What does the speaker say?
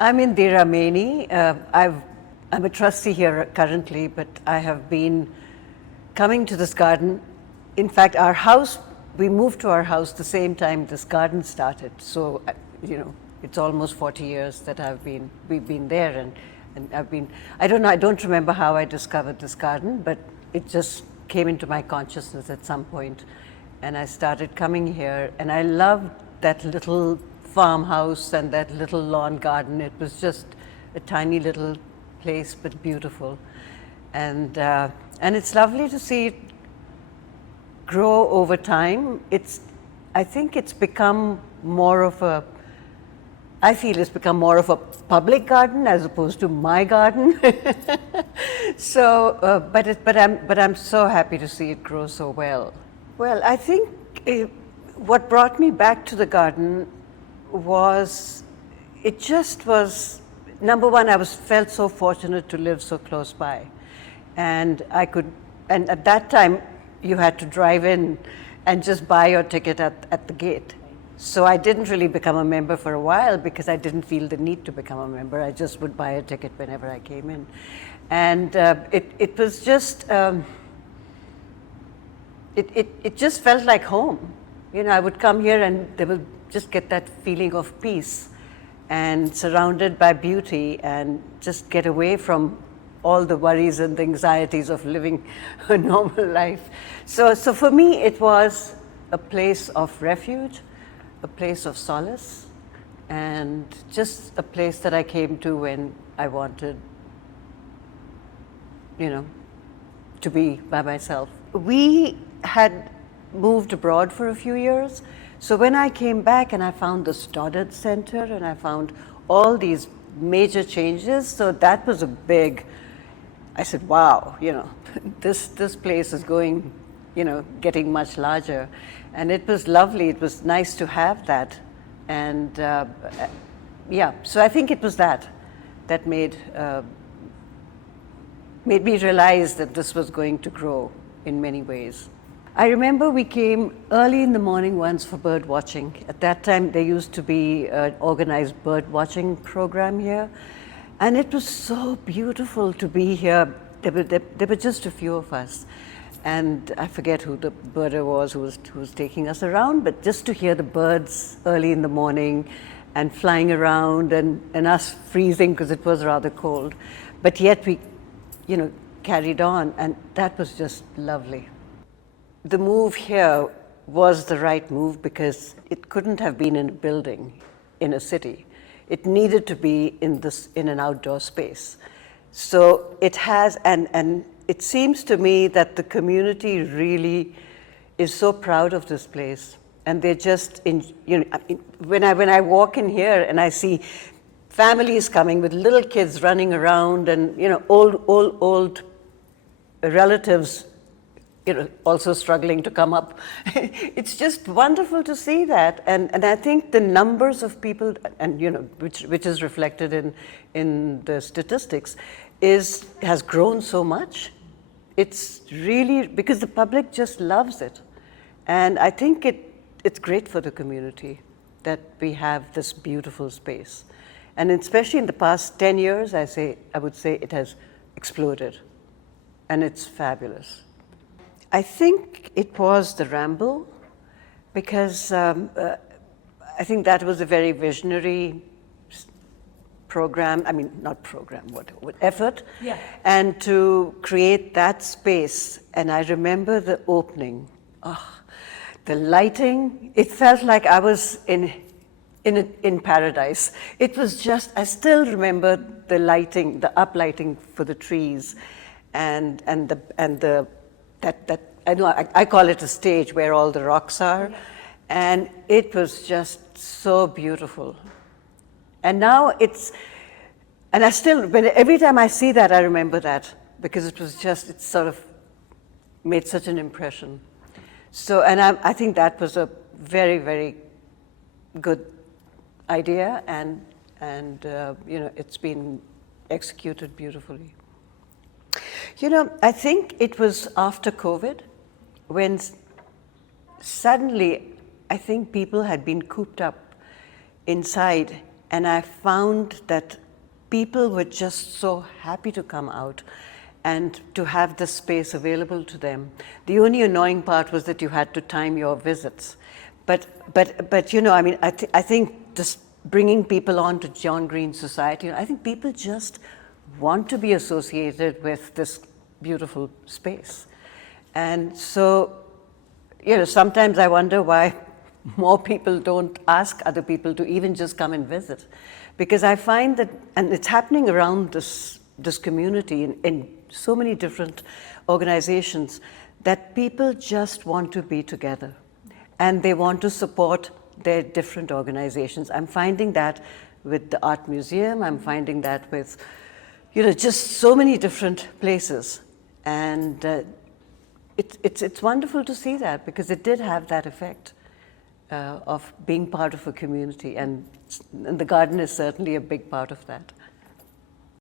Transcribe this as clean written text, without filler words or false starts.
I'm Indira Maini. I'm a trustee here currently, but I have been coming to this garden. In fact, we moved to our house the same time this garden started. So, it's almost 40 years that we've been there, and I don't remember how I discovered this garden, but it just came into my consciousness at some point, and I started coming here, and I loved that little farmhouse and that little lawn garden. It was just a tiny little place, but beautiful, and it's lovely to see it grow over time. I think it's become more of a. I feel it's become more of a public garden as opposed to my garden. So, but I'm so happy to see it grow so well. Well, I think what brought me back to the garden was, it just was, number one, I felt so fortunate to live so close by, and and at that time you had to drive in and just buy your ticket at the gate. So I didn't really become a member for a while because I didn't feel the need to become a member. I just would buy a ticket whenever I came in, and it was just it just felt like home. I would come here and they would just get that feeling of peace and surrounded by beauty, and just get away from all the worries and the anxieties of living a normal life. So for me, it was a place of refuge, a place of solace, and just a place that I came to when I wanted, to be by myself. We had moved abroad for a few years, so when I came back and I found the Stoddard Center and I found all these major changes, so that was I said, wow, this place is going, getting much larger. And it was lovely, it was nice to have that. And so I think it was that made me realize that this was going to grow in many ways. I remember we came early in the morning once for bird watching. At that time, there used to be an organized bird watching program here. And it was so beautiful to be here. There were just a few of us. And I forget who the birder was who was taking us around, but just to hear the birds early in the morning and flying around, and us freezing because it was rather cold. But yet we, carried on, and that was just lovely. The move here was the right move because it couldn't have been in a building in a city. It needed to be in an outdoor space. So it has, and it seems to me that the community really is so proud of this place, and they're just when I walk in here and I see families coming with little kids running around, and old relatives also struggling to come up. It's just wonderful to see that, and I think the numbers of people, and which is reflected in the statistics, has grown so much. It's really because the public just loves it, and I think it's great for the community that we have this beautiful space, and especially in the past 10 years, I would say it has exploded, and it's fabulous. I think it was the Ramble, because I think that was a very visionary program, effort, yeah. And to create that space. And I remember the opening, the lighting, it felt like I was in paradise. It was just, I still remember the lighting, the uplighting for the trees, and that I know I call it a stage where all the rocks are, and it was just so beautiful. And now every time I see that, I remember that, because it sort of made such an impression. So, and I think that was a very, very good idea, and it's been executed beautifully. I think it was after COVID when suddenly I think people had been cooped up inside And I found that people were just so happy to come out and to have this space available to them. The only annoying part was that you had to time your visits. But you know, I mean, I think just bringing people on to John Green Society, I think people just want to be associated with this beautiful space. And so, you know, sometimes I wonder why more people don't ask other people to even just come and visit. Because I find that, and it's happening around this community in so many different organizations, that people just want to be together and they want to support their different organizations. I'm finding that with the Art Museum, I'm finding that with, you know, just so many different places. And it's wonderful to see that, because it did have that effect of being part of a community, and the garden is certainly a big part of that.